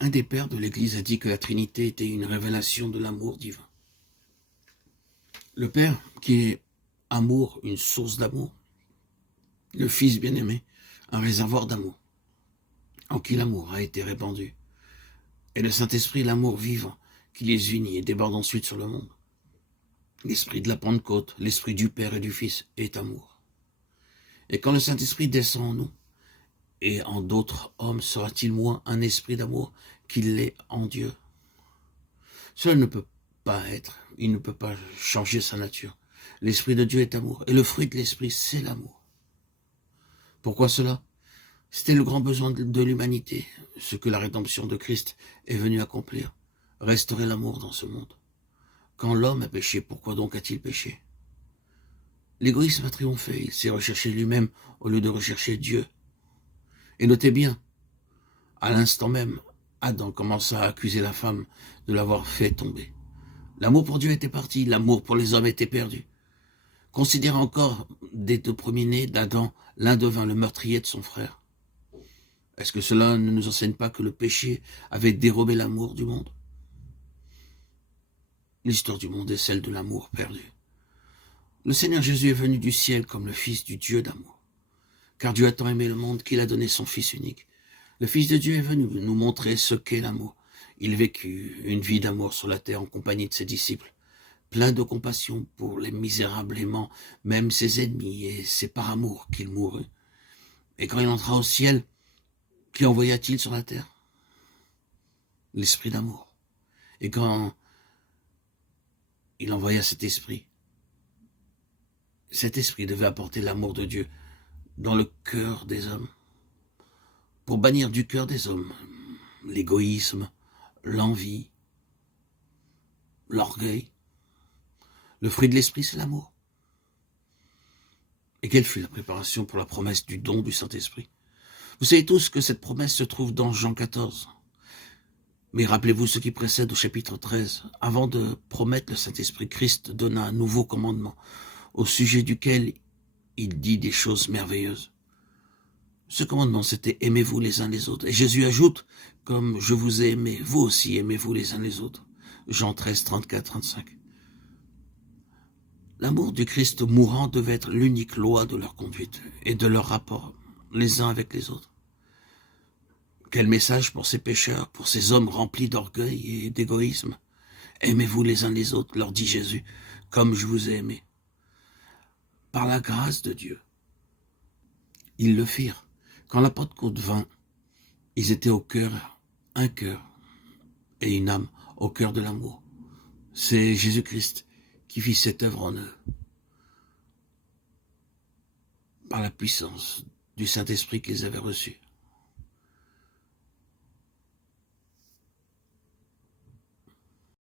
Un des pères de l'Église a dit que la Trinité était une révélation de l'amour divin. Le Père, qui est amour, une source d'amour. Le Fils bien-aimé, un réservoir d'amour, en qui l'amour a été répandu. Et le Saint-Esprit, l'amour vivant, qui les unit et déborde ensuite sur le monde. L'Esprit de la Pentecôte, l'Esprit du Père et du Fils est amour. Et quand le Saint-Esprit descend en nous, et en d'autres hommes, sera-t-il moins un esprit d'amour qu'il l'est en Dieu? Cela ne peut pas être, il ne peut pas changer sa nature. L'Esprit de Dieu est amour, et le fruit de l'Esprit, c'est l'amour. Pourquoi cela? C'était le grand besoin de l'humanité, ce que la rédemption de Christ est venue accomplir, restaurer l'amour dans ce monde. Quand l'homme a péché, pourquoi donc a-t-il péché? L'égoïsme a triomphé, il s'est recherché lui-même au lieu de rechercher Dieu. Et notez bien, à l'instant même, Adam commença à accuser la femme de l'avoir fait tomber. L'amour pour Dieu était parti, l'amour pour les hommes était perdu. Considérez encore, des deux premiers-nés d'Adam, l'un devint le meurtrier de son frère. Est-ce que cela ne nous enseigne pas que le péché avait dérobé l'amour du monde? L'histoire du monde est celle de l'amour perdu. Le Seigneur Jésus est venu du ciel comme le Fils du Dieu d'amour. Car Dieu a tant aimé le monde qu'il a donné son Fils unique. Le Fils de Dieu est venu nous montrer ce qu'est l'amour. Il vécut une vie d'amour sur la terre en compagnie de ses disciples, plein de compassion pour les misérables aimants, même ses ennemis, et c'est par amour qu'il mourut. Et quand il entra au ciel, qui envoya-t-il sur la terre? L'esprit d'amour. Et quand il envoya cet esprit devait apporter l'amour de Dieu dans le cœur des hommes, pour bannir du cœur des hommes l'égoïsme, l'envie, l'orgueil. Le fruit de l'esprit, c'est l'amour. Et quelle fut la préparation pour la promesse du don du Saint-Esprit? Vous savez tous que cette promesse se trouve dans Jean 14. Mais rappelez-vous ce qui précède au chapitre 13. Avant de promettre le Saint-Esprit, Christ donna un nouveau commandement, au sujet duquel il dit des choses merveilleuses. Ce commandement, c'était « Aimez-vous les uns les autres ». Et Jésus ajoute « Comme je vous ai aimé, vous aussi aimez-vous les uns les autres ». Jean 13, 34, 35. L'amour du Christ mourant devait être l'unique loi de leur conduite et de leur rapport les uns avec les autres. Quel message pour ces pécheurs, pour ces hommes remplis d'orgueil et d'égoïsme. Aimez-vous les uns les autres, leur dit Jésus, comme je vous ai aimé. Par la grâce de Dieu, ils le firent. Quand la Pentecôte vint, ils étaient au cœur, un cœur et une âme, au cœur de l'amour. C'est Jésus-Christ qui fit cette œuvre en eux, par la puissance du Saint-Esprit qu'ils avaient reçu.